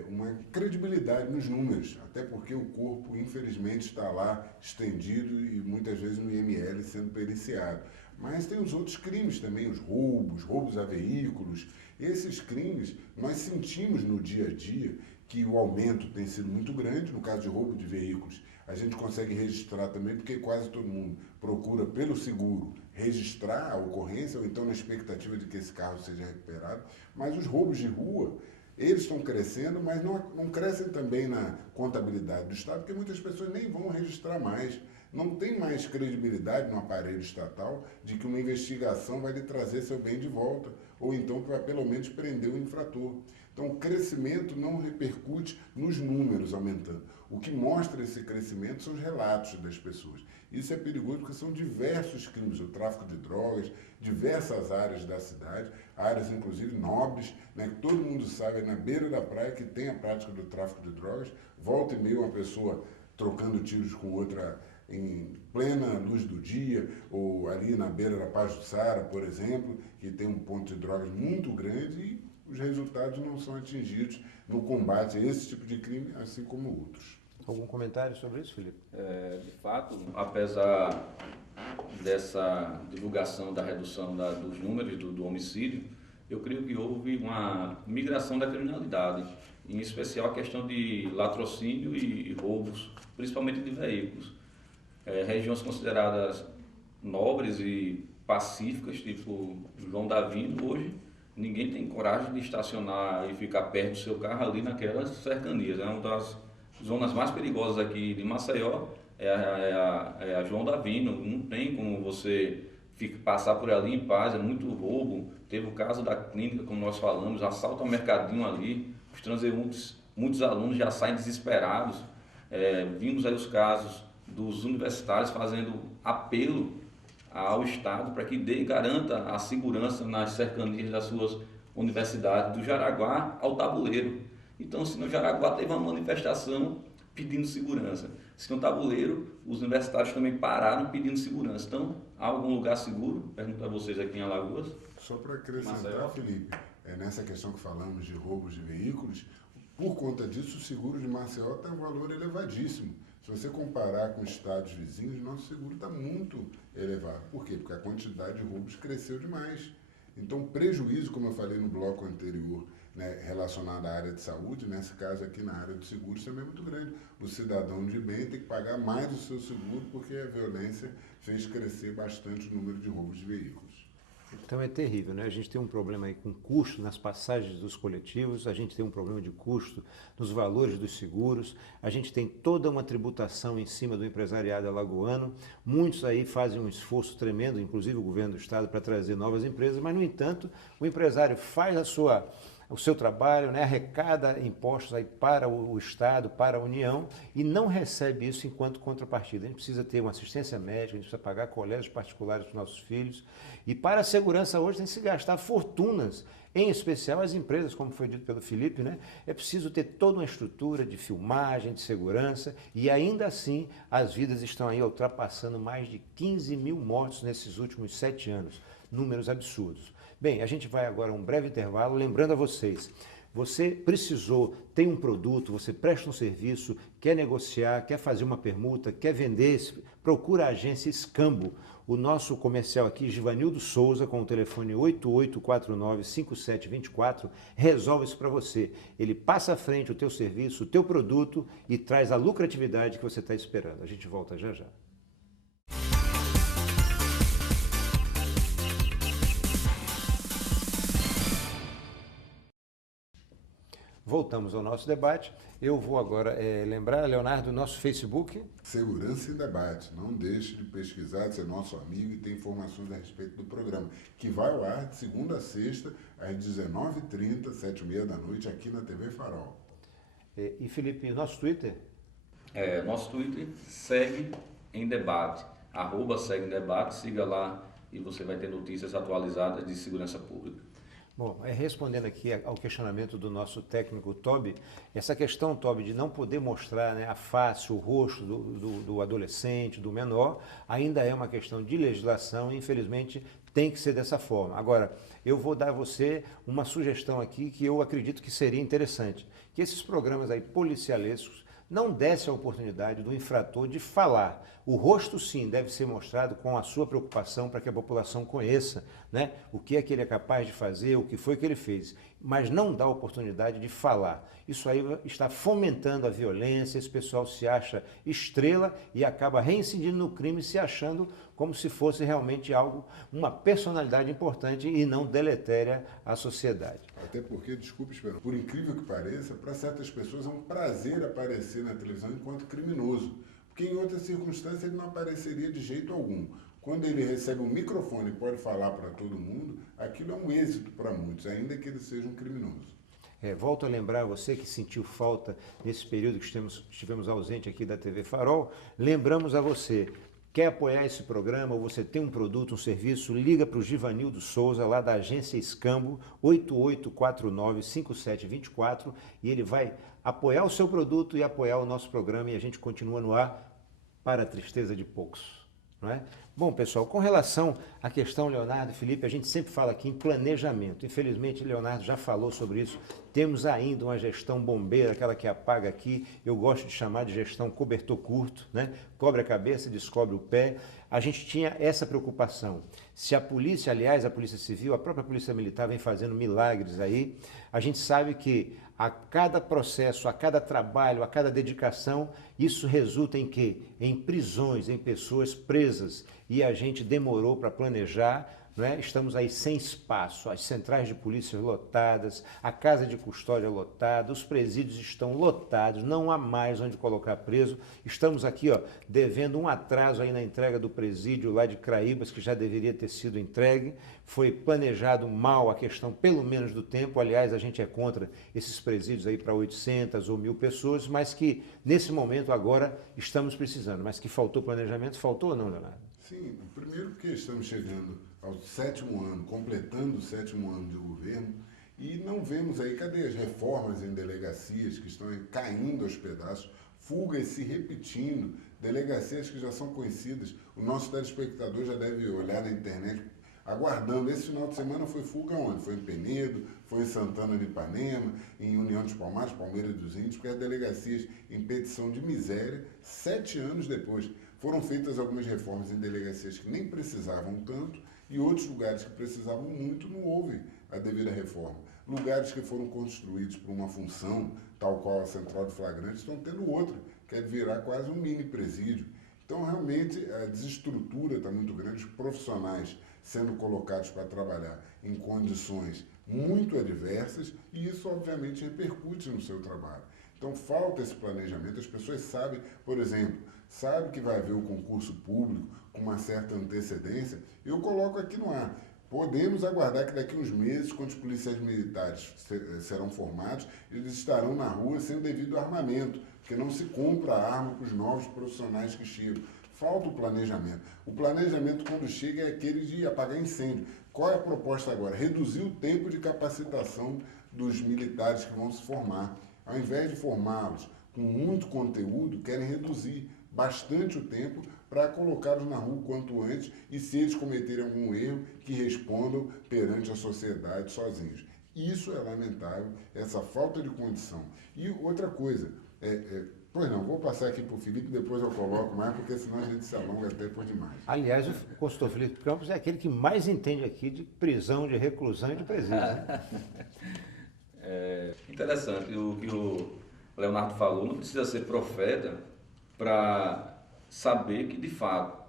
uma credibilidade nos números, até porque o corpo, infelizmente, está lá estendido e muitas vezes no IML sendo periciado. Mas tem os outros crimes também, os roubos a veículos. Esses crimes, nós sentimos no dia a dia que o aumento tem sido muito grande. No caso de roubo de veículos, a gente consegue registrar também, porque quase todo mundo procura pelo seguro registrar a ocorrência, ou então na expectativa de que esse carro seja recuperado. Mas os roubos de rua, eles estão crescendo, mas não crescem também na contabilidade do Estado, porque muitas pessoas nem vão registrar mais. Não tem mais credibilidade no aparelho estatal de que uma investigação vai lhe trazer seu bem de volta, ou então vai pelo menos prender o infrator. Então, o crescimento não repercute nos números aumentando. O que mostra esse crescimento são os relatos das pessoas. Isso é perigoso porque são diversos crimes, o tráfico de drogas, diversas áreas da cidade, áreas inclusive nobres, né, que todo mundo sabe, é na beira da praia que tem a prática do tráfico de drogas. Volta e meia uma pessoa trocando tiros com outra em plena luz do dia, ou ali na beira da Paz do Sara, por exemplo, que tem um ponto de drogas muito grande e os resultados não são atingidos no combate a esse tipo de crime, assim como outros. Algum comentário sobre isso, Felipe? De fato, apesar dessa divulgação da redução dos números do homicídio, eu creio que houve uma migração da criminalidade, em especial a questão de latrocínio e roubos, principalmente de veículos. Regiões consideradas nobres e pacíficas, tipo João Davino, hoje ninguém tem coragem de estacionar e ficar perto do seu carro ali naquelas cercanias. É uma das zonas mais perigosas aqui de Maceió é a João Davino. Não tem como você passar por ali em paz, é muito roubo. Teve o caso da clínica, como nós falamos, assalto ao mercadinho ali, os transeuntes, muitos alunos já saem desesperados. Vimos aí os casos dos universitários fazendo apelo ao Estado para que garanta a segurança nas cercanias das suas universidades, do Jaraguá ao Tabuleiro. Então, se no Jaraguá teve uma manifestação pedindo segurança, se no Tabuleiro os universitários também pararam pedindo segurança. Então, há algum lugar seguro? Pergunto a vocês aqui em Alagoas. Só para acrescentar, Maceió. Felipe, nessa questão que falamos de roubos de veículos, por conta disso o seguro de Maceió tem um valor elevadíssimo. Se você comparar com estados vizinhos, nosso seguro está muito elevado. Por quê? Porque a quantidade de roubos cresceu demais. Então, o prejuízo, como eu falei no bloco anterior, né, relacionado à área de saúde, nesse caso aqui na área de seguros, também é muito grande. O cidadão de bem tem que pagar mais o seu seguro porque a violência fez crescer bastante o número de roubos de veículos. Então é terrível, né? A gente tem um problema aí com custo nas passagens dos coletivos, a gente tem um problema de custo nos valores dos seguros, a gente tem toda uma tributação em cima do empresariado alagoano. Muitos aí fazem um esforço tremendo, inclusive o governo do estado, para trazer novas empresas, mas, no entanto, o empresário faz o seu trabalho, né, arrecada impostos aí para o Estado, para a União, e não recebe isso enquanto contrapartida. A gente precisa ter uma assistência médica, a gente precisa pagar colégios particulares para os nossos filhos, e para a segurança hoje tem que se gastar fortunas, em especial as empresas, como foi dito pelo Felipe, né? É preciso ter toda uma estrutura de filmagem, de segurança, e ainda assim as vidas estão aí ultrapassando mais de 15 mil mortos nesses últimos 7 anos, números absurdos. Bem, a gente vai agora a um breve intervalo, lembrando a vocês, você precisou, tem um produto, você presta um serviço, quer negociar, quer fazer uma permuta, quer vender, procura a agência Escambo. O nosso comercial aqui, Givanildo Souza, com o telefone 8849-5724, resolve isso para você. Ele passa à frente o teu serviço, o teu produto e traz a lucratividade que você está esperando. A gente volta já já. Voltamos ao nosso debate. Eu vou agora lembrar, Leonardo, nosso Facebook. Segurança em Debate. Não deixe de pesquisar, de ser nosso amigo e ter informações a respeito do programa, que vai ao ar de segunda a sexta, às 19h30, 7h30 da noite, aqui na TV Farol. E Felipe, nosso Twitter? Nosso Twitter segue em debate, @segue em debate, siga lá e você vai ter notícias atualizadas de segurança pública. Bom, respondendo aqui ao questionamento do nosso técnico Toby, essa questão, Toby, de não poder mostrar, né, a face, o rosto do adolescente, do menor, ainda é uma questão de legislação e, infelizmente, tem que ser dessa forma. Agora, eu vou dar a você uma sugestão aqui que eu acredito que seria interessante, que esses programas aí policialescos não desse a oportunidade do infrator de falar. O rosto, sim, deve ser mostrado com a sua preocupação para que a população conheça, né, o que é que ele é capaz de fazer, o que foi que ele fez, mas não dá a oportunidade de falar. Isso aí está fomentando a violência, esse pessoal se acha estrela e acaba reincidindo no crime, se achando como se fosse realmente algo, uma personalidade importante e não deletéria à sociedade. Até porque, desculpe, Esperão, por incrível que pareça, para certas pessoas é um prazer aparecer na televisão enquanto criminoso, porque em outras circunstâncias ele não apareceria de jeito algum. Quando ele recebe um microfone e pode falar para todo mundo, aquilo é um êxito para muitos, ainda que ele seja um criminoso. Volto a lembrar você que sentiu falta nesse período que estivemos ausente aqui da TV Farol, lembramos a você. Quer apoiar esse programa ou você tem um produto, um serviço, liga para o Givanildo Souza, lá da agência Escambo, 8849-5724, e ele vai apoiar o seu produto e apoiar o nosso programa e a gente continua no ar para a tristeza de poucos. Não é? Bom, pessoal, com relação à questão Leonardo e Felipe, a gente sempre fala aqui em planejamento. Infelizmente, Leonardo já falou sobre isso. Temos ainda uma gestão bombeira, aquela que apaga aqui. Eu gosto de chamar de gestão cobertor curto, né? Cobre a cabeça, descobre o pé. A gente tinha essa preocupação. Se a polícia, aliás, a Polícia Civil, a própria Polícia Militar vem fazendo milagres aí, a gente sabe que a cada processo, a cada trabalho, a cada dedicação, isso resulta em quê? Em prisões, em pessoas presas. E a gente demorou para planejar, não é? Estamos aí sem espaço, as centrais de polícia lotadas, a casa de custódia lotada, os presídios estão lotados, não há mais onde colocar preso. Estamos aqui, ó, devendo um atraso aí na entrega do presídio lá de Craíbas, que já deveria ter sido entregue. Foi planejado mal a questão, pelo menos do tempo. Aliás, a gente é contra esses presídios aí para 800 ou 1000 pessoas, mas que nesse momento agora estamos precisando. Mas que faltou planejamento, faltou ou não, Leonardo? Sim, primeiro porque estamos chegando ao 7º ano, completando o 7º ano de governo, e não vemos aí, cadê as reformas em delegacias que estão caindo aos pedaços, fugas se repetindo, delegacias que já são conhecidas. O nosso telespectador já deve olhar na internet aguardando. Esse final de semana foi fuga onde? Foi em Penedo, foi em Santana de Ipanema, em União dos Palmares, Palmeiras dos Índios, porque as delegacias em petição de miséria, 7 anos depois. Foram feitas algumas reformas em delegacias que nem precisavam tanto e outros lugares que precisavam muito não houve a devida reforma. Lugares que foram construídos por uma função, tal qual a central de flagrantes, estão tendo outra, que é virar quase um mini presídio. Então, realmente, a desestrutura está muito grande, os profissionais sendo colocados para trabalhar em condições muito adversas e isso, obviamente, repercute no seu trabalho. Então, falta esse planejamento. As pessoas sabem, por exemplo, sabe que vai haver o concurso público com uma certa antecedência. Eu coloco aqui no ar. Podemos aguardar que daqui a uns meses, quando os policiais militares serão formados, eles estarão na rua sem o devido armamento, porque não se compra arma para os novos profissionais que chegam. Falta o planejamento. O planejamento, quando chega, é aquele de apagar incêndio. Qual é a proposta agora? Reduzir o tempo de capacitação dos militares que vão se formar. Ao invés de formá-los com muito conteúdo, querem reduzir bastante o tempo para colocá-los na rua o quanto antes e, se eles cometerem algum erro, que respondam perante a sociedade sozinhos. Isso é lamentável, essa falta de condição. E outra coisa, pois não, vou passar aqui para o Felipe, depois eu coloco mais, porque senão a gente se alonga até por demais. Aliás, o consultor Felipe Campos é aquele que mais entende aqui de prisão, de reclusão e de presídio. Né? É interessante o que o Leonardo falou, não precisa ser profeta para saber que, de fato,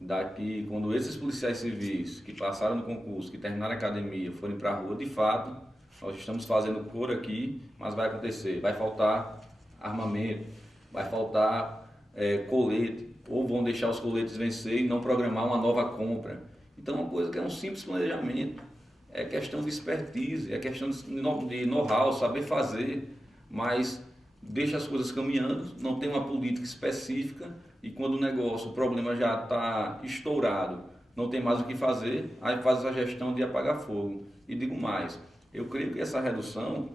daqui, quando esses policiais civis que passaram no concurso, que terminaram a academia, forem para a rua, de fato, nós estamos fazendo cor aqui, mas vai acontecer, vai faltar armamento, vai faltar colete, ou vão deixar os coletes vencer e não programar uma nova compra. Então, uma coisa que é um simples planejamento, é questão de expertise, é questão de know-how, saber fazer, mas deixa as coisas caminhando, não tem uma política específica e quando o negócio, o problema já está estourado, não tem mais o que fazer, aí faz essa gestão de apagar fogo. E digo mais, eu creio que essa redução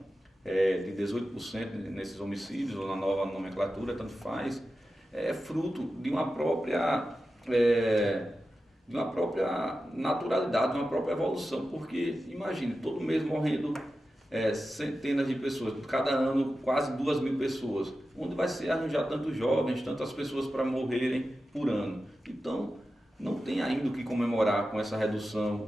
de 18% nesses homicídios, ou na nova nomenclatura, tanto faz, é fruto de uma própria naturalidade, de uma própria evolução, porque imagine, todo mês morrendo centenas de pessoas, cada ano quase 2.000 pessoas, onde vai se arranjar tantos jovens, tantas pessoas para morrerem por ano. Então, não tem ainda o que comemorar com essa redução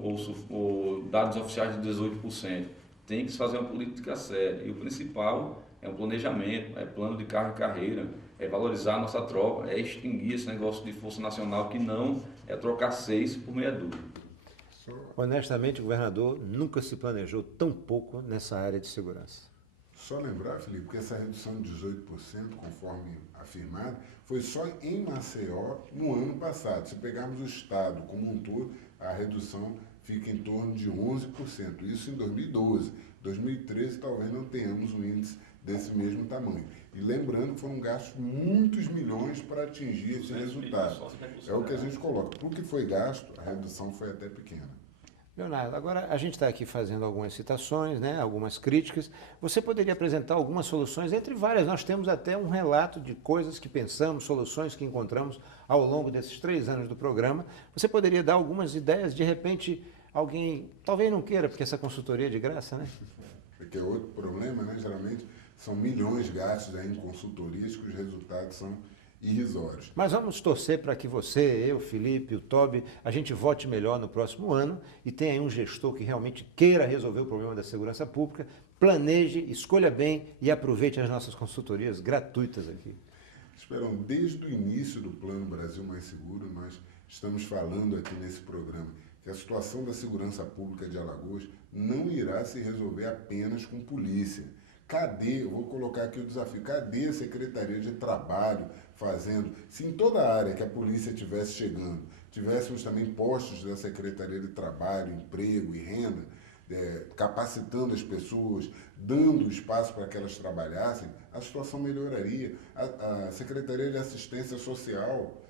ou dados oficiais de 18%. Tem que se fazer uma política séria. E o principal é um planejamento, é plano de cargo e carreira, é valorizar a nossa tropa, é extinguir esse negócio de força nacional que não é trocar 6 por meia dúzia. Honestamente, governador, nunca se planejou tão pouco nessa área de segurança. Só lembrar, Felipe, que essa redução de 18%, conforme afirmado, foi só em Maceió no ano passado. Se pegarmos o estado como um todo, a redução fica em torno de 11%. Isso em 2012. 2013 talvez não tenhamos um índice desse mesmo tamanho. E lembrando que foram gastos muitos milhões para atingir esse resultado. É o que a gente coloca. Para o que foi gasto, a redução foi até pequena. Leonardo, agora a gente está aqui fazendo algumas citações, né, algumas críticas. Você poderia apresentar algumas soluções, entre várias. Nós temos até um relato de coisas que pensamos, soluções que encontramos ao longo desses 3 anos do programa. Você poderia dar algumas ideias, de repente alguém talvez não queira, porque essa consultoria é de graça, né? Porque é outro problema, né? Geralmente são milhões gastos aí em consultorias que os resultados são irrisórios. Mas vamos torcer para que você, eu, Felipe, o Tobi, a gente vote melhor no próximo ano e tenha aí um gestor que realmente queira resolver o problema da segurança pública, planeje, escolha bem e aproveite as nossas consultorias gratuitas aqui. Esperam, desde o início do Plano Brasil Mais Seguro, nós estamos falando aqui nesse programa que a situação da segurança pública de Alagoas não irá se resolver apenas com polícia. Cadê, eu vou colocar aqui o desafio, cadê a Secretaria de Trabalho fazendo, se em toda a área que a polícia estivesse chegando, tivéssemos também postos da Secretaria de Trabalho, Emprego e Renda, capacitando as pessoas, dando espaço para que elas trabalhassem, a situação melhoraria. A Secretaria de Assistência Social,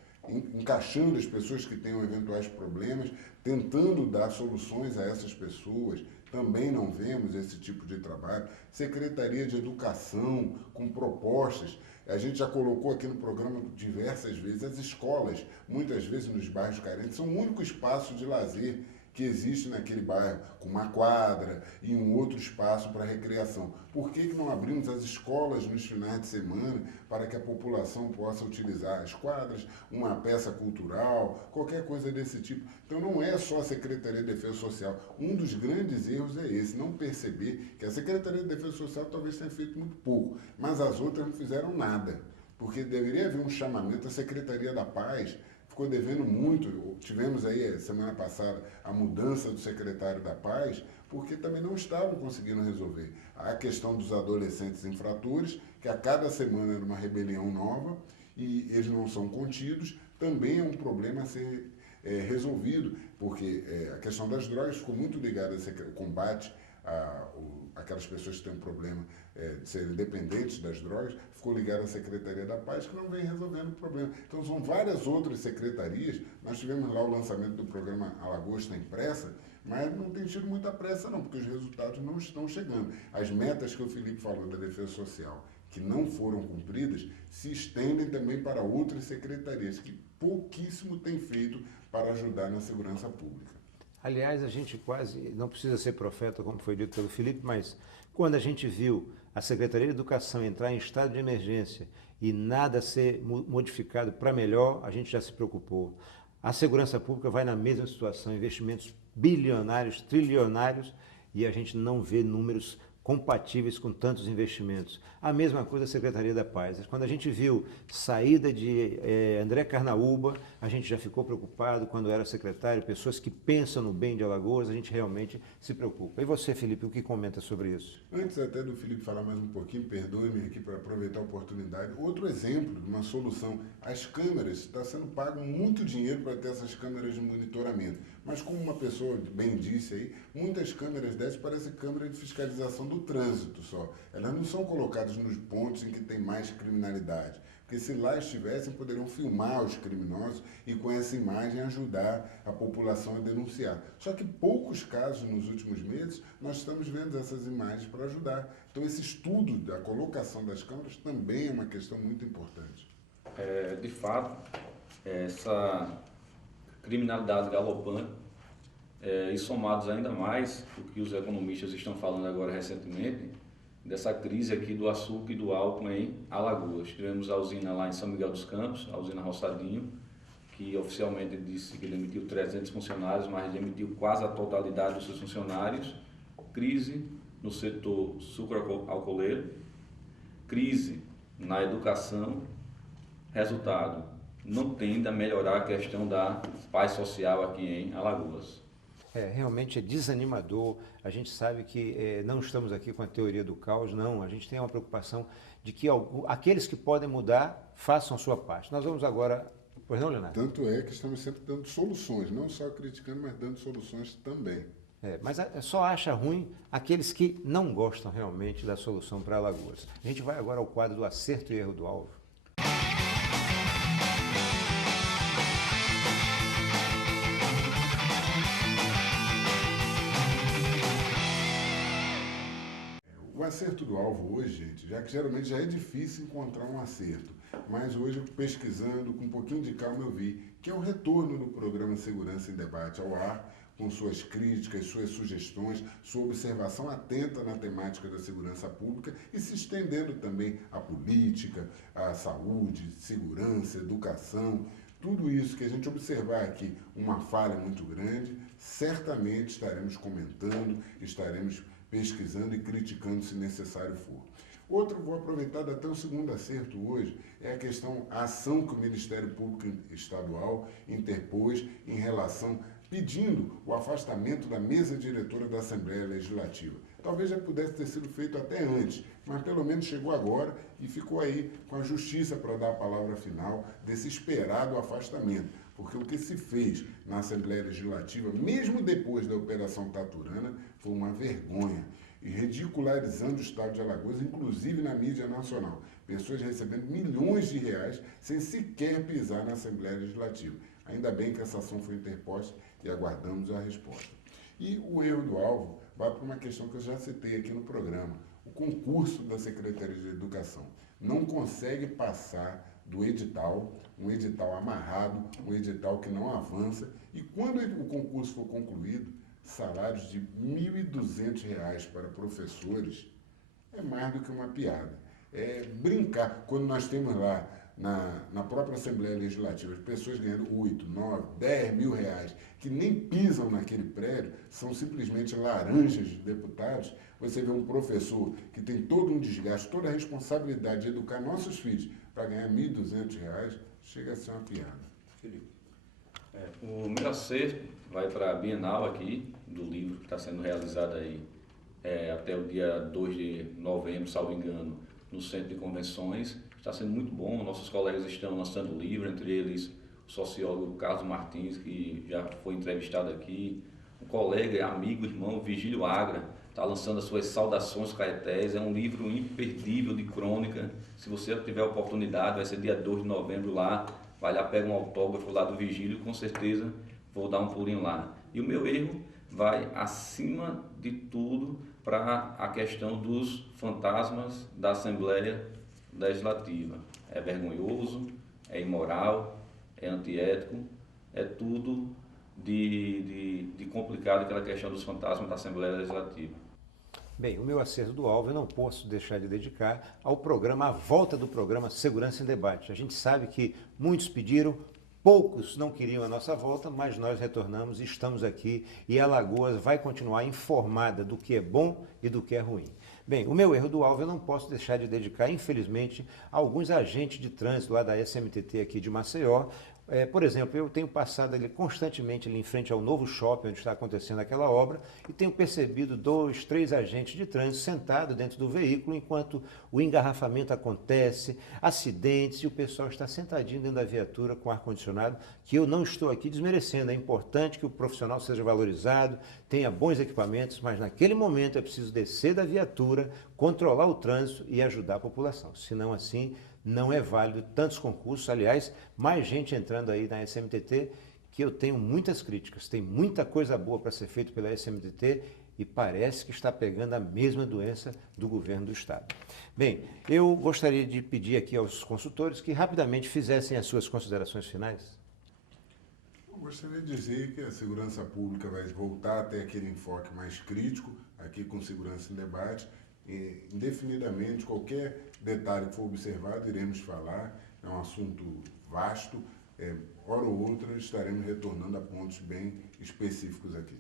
encaixando as pessoas que tenham eventuais problemas, tentando dar soluções a essas pessoas, também não vemos esse tipo de trabalho. Secretaria de Educação, com propostas. A gente já colocou aqui no programa diversas vezes, as escolas, muitas vezes nos bairros carentes, são o único espaço de lazer que existe naquele bairro, com uma quadra e um outro espaço para recreação. Por que não abrimos as escolas nos finais de semana para que a população possa utilizar as quadras, uma peça cultural, qualquer coisa desse tipo? Então não é só a Secretaria de Defesa Social. Um dos grandes erros é esse, não perceber que a Secretaria de Defesa Social talvez tenha feito muito pouco, mas as outras não fizeram nada. Porque deveria haver um chamamento à Secretaria da Paz, ficou devendo muito. Tivemos aí, semana passada, a mudança do secretário da Paz, porque também não estavam conseguindo resolver. A questão dos adolescentes infratores, que a cada semana era uma rebelião nova, e eles não são contidos, também é um problema a ser resolvido, porque a questão das drogas ficou muito ligada ao combate aquelas pessoas que têm um problema de serem dependentes das drogas, ficou ligada à Secretaria da Paz, que não vem resolvendo o problema. Então, são várias outras secretarias. Nós tivemos lá o lançamento do programa Alagoas Tem Pressa, mas não tem tido muita pressa não, porque os resultados não estão chegando. As metas que o Felipe falou da Defesa Social, que não foram cumpridas, se estendem também para outras secretarias, que pouquíssimo tem feito para ajudar na segurança pública. Aliás, a gente quase não precisa ser profeta, como foi dito pelo Felipe, mas quando a gente viu a Secretaria de Educação entrar em estado de emergência e nada ser modificado para melhor, a gente já se preocupou. A segurança pública vai na mesma situação, investimentos bilionários, trilionários, e a gente não vê números compatíveis com tantos investimentos. A mesma coisa a Secretaria da Paz. Quando a gente viu saída de André Carnaúba, a gente já ficou preocupado quando era secretário, pessoas que pensam no bem de Alagoas, a gente realmente se preocupa. E você, Felipe, o que comenta sobre isso? Antes até do Felipe falar mais um pouquinho, perdoe-me aqui para aproveitar a oportunidade, outro exemplo de uma solução, as câmeras, está sendo pago muito dinheiro para ter essas câmeras de monitoramento, mas como uma pessoa bem disse aí, muitas câmeras dessas parecem câmeras de fiscalização do trânsito só, elas não são colocadas nos pontos em que tem mais criminalidade, porque se lá estivessem, poderiam filmar os criminosos e com essa imagem ajudar a população a denunciar. Só que poucos casos nos últimos meses, nós estamos vendo essas imagens para ajudar. Então esse estudo da colocação das câmeras também é uma questão muito importante. De fato, essa criminalidade galopante, e somados ainda mais o que os economistas estão falando agora recentemente, dessa crise aqui do açúcar e do álcool em Alagoas. Tivemos a usina lá em São Miguel dos Campos, a usina Roçadinho, que oficialmente disse que demitiu 300 funcionários, mas demitiu quase a totalidade dos seus funcionários. Crise no setor sucroalcooleiro, crise na educação. Resultado, não tende a melhorar a questão da paz social aqui em Alagoas. Realmente é desanimador. A gente sabe que não estamos aqui com a teoria do caos, não. A gente tem uma preocupação de que aqueles que podem mudar façam a sua parte. Nós vamos agora... Pois não, Leonardo? Tanto é que estamos sempre dando soluções, não só criticando, mas dando soluções também. Mas só acha ruim aqueles que não gostam realmente da solução para Alagoas. A gente vai agora ao quadro do acerto e erro do alvo. O acerto do alvo hoje, gente, já que geralmente já é difícil encontrar um acerto, mas hoje, pesquisando, com um pouquinho de calma, eu vi que é o retorno do programa Segurança em Debate ao ar, com suas críticas, suas sugestões, sua observação atenta na temática da segurança pública e se estendendo também à política, à saúde, segurança, educação. Tudo isso que a gente observar aqui uma falha muito grande, certamente estaremos comentando, estaremos pesquisando e criticando se necessário for. Outro, vou aproveitar até o segundo acerto hoje, é a ação que o Ministério Público Estadual interpôs em relação pedindo o afastamento da mesa diretora da Assembleia Legislativa. Talvez já pudesse ter sido feito até antes, mas pelo menos chegou agora e ficou aí com a justiça para dar a palavra final desse esperado afastamento. Porque o que se fez na Assembleia Legislativa, mesmo depois da Operação Taturana, foi uma vergonha. E ridicularizando o Estado de Alagoas, inclusive na mídia nacional. Pessoas recebendo milhões de reais sem sequer pisar na Assembleia Legislativa. Ainda bem que essa ação foi interposta e aguardamos a resposta. E o erro do alvo vai para uma questão que eu já citei aqui no programa. O concurso da Secretaria de Educação não consegue passar do edital, um edital amarrado, um edital que não avança. E quando o concurso for concluído, salários de R$ 1.200 para professores é mais do que uma piada. É brincar. Quando nós temos lá na própria Assembleia Legislativa as pessoas ganhando 8, 9, 10 mil reais, que nem pisam naquele prédio, são simplesmente laranjas de deputados. Você vê um professor que tem todo um desgaste, toda a responsabilidade de educar nossos filhos para ganhar R$ 1.200, chega a ser uma piada. Felipe. O meu acerto vai para a Bienal aqui, do livro que está sendo realizado aí até o dia 2 de novembro, salvo engano, no Centro de Convenções. Está sendo muito bom, nossos colegas estão lançando o livro, entre eles o sociólogo Carlos Martins, que já foi entrevistado aqui, um colega, amigo, irmão, Vigílio Agra, está lançando as suas Saudações Caetés. É um livro imperdível de crônica. Se você tiver a oportunidade, vai ser dia 2 de novembro lá, vai lá, pega um autógrafo lá do Vigílio, com certeza vou dar um pulinho lá. E o meu erro vai, acima de tudo, para a questão dos fantasmas da Assembleia Legislativa. É vergonhoso, é imoral, é antiético, é tudo de complicado aquela questão dos fantasmas da Assembleia Legislativa. Bem, o meu acerto do alvo eu não posso deixar de dedicar ao programa, à volta do programa Segurança em Debate. A gente sabe que muitos pediram, poucos não queriam a nossa volta, mas nós retornamos e estamos aqui e Alagoas vai continuar informada do que é bom e do que é ruim. Bem, o meu erro do alvo eu não posso deixar de dedicar, infelizmente, a alguns agentes de trânsito lá da SMTT aqui de Maceió. Por exemplo, eu tenho passado ali constantemente ali em frente ao novo shopping onde está acontecendo aquela obra e tenho percebido 2, 3 agentes de trânsito sentados dentro do veículo enquanto o engarrafamento acontece, acidentes e o pessoal está sentadinho dentro da viatura com ar-condicionado, que eu não estou aqui desmerecendo. É importante que o profissional seja valorizado, tenha bons equipamentos, mas naquele momento é preciso descer da viatura, controlar o trânsito e ajudar a população. Senão assim não é válido tantos concursos. Aliás, mais gente entrando aí na SMTT, que eu tenho muitas críticas. Tem muita coisa boa para ser feita pela SMTT e parece que está pegando a mesma doença do governo do Estado. Bem, eu gostaria de pedir aqui aos consultores que rapidamente fizessem as suas considerações finais. Eu gostaria de dizer que a segurança pública vai voltar a ter aquele enfoque mais crítico, aqui com Segurança em Debate. Indefinidamente, qualquer detalhe que for observado, iremos falar. É um assunto vasto. Hora ou outra, estaremos retornando a pontos bem específicos aqui.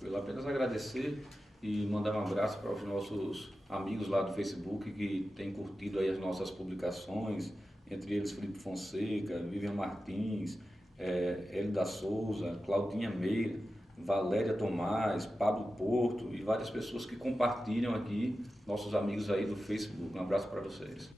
Eu apenas agradecer e mandar um abraço para os nossos amigos lá do Facebook que têm curtido aí as nossas publicações, entre eles Felipe Fonseca, Vivian Martins, Hélio da Souza, Claudinha Meira, Valéria Tomás, Pablo Porto e várias pessoas que compartilham aqui, nossos amigos aí do Facebook. Um abraço para vocês.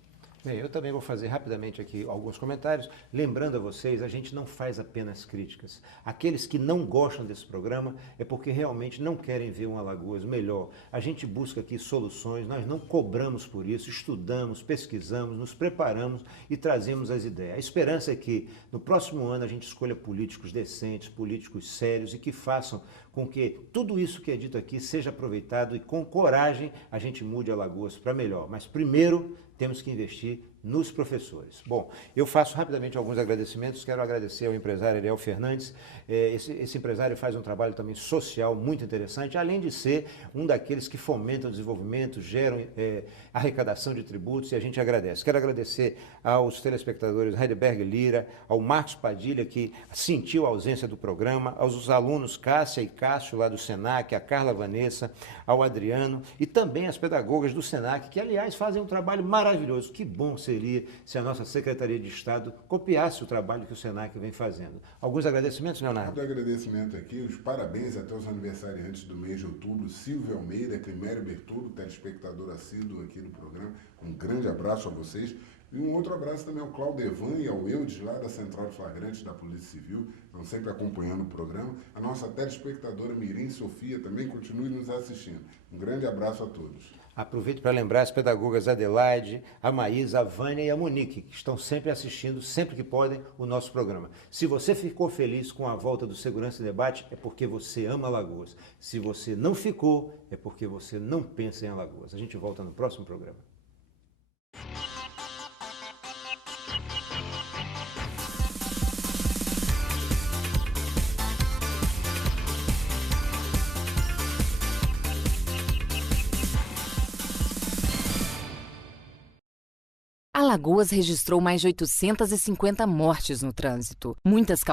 Bem, eu também vou fazer rapidamente aqui alguns comentários, lembrando a vocês, a gente não faz apenas críticas. Aqueles que não gostam desse programa é porque realmente não querem ver um Alagoas melhor. A gente busca aqui soluções, nós não cobramos por isso, estudamos, pesquisamos, nos preparamos e trazemos as ideias. A esperança é que no próximo ano a gente escolha políticos decentes, políticos sérios e que façam com que tudo isso que é dito aqui seja aproveitado e com coragem a gente mude Alagoas para melhor. Mas primeiro temos que investir nos professores. Bom, eu faço rapidamente alguns agradecimentos. Quero agradecer ao empresário Ariel Fernandes. Esse empresário faz um trabalho também social muito interessante, além de ser um daqueles que fomentam o desenvolvimento, geram arrecadação de tributos, e a gente agradece. Quero agradecer aos telespectadores Heidelberg Lira, ao Marcos Padilha, que sentiu a ausência do programa, aos alunos Cássia e Cássio, lá do Senac, a Carla Vanessa, ao Adriano, e também às pedagogas do Senac, que, aliás, fazem um trabalho maravilhoso. Que bom ser seria se a nossa Secretaria de Estado copiasse o trabalho que o SENAC vem fazendo. Alguns agradecimentos, Leonardo? Muito agradecimento aqui, os parabéns até os aniversariantes do mês de outubro, Silvio Almeida, Climério Bertoldo, telespectador assíduo aqui do programa. Um grande abraço a vocês. E um outro abraço também ao Claudevan e ao Eudes, lá da Central de Flagrantes da Polícia Civil, estão sempre acompanhando o programa. A nossa telespectadora Mirim Sofia também continue nos assistindo. Um grande abraço a todos. Aproveito para lembrar as pedagogas Adelaide, a Maísa, a Vânia e a Monique, que estão sempre assistindo, sempre que podem, o nosso programa. Se você ficou feliz com a volta do Segurança e Debate, é porque você ama Alagoas. Se você não ficou, é porque você não pensa em Alagoas. A gente volta no próximo programa. Alagoas registrou mais de 850 mortes no trânsito, muitas causadas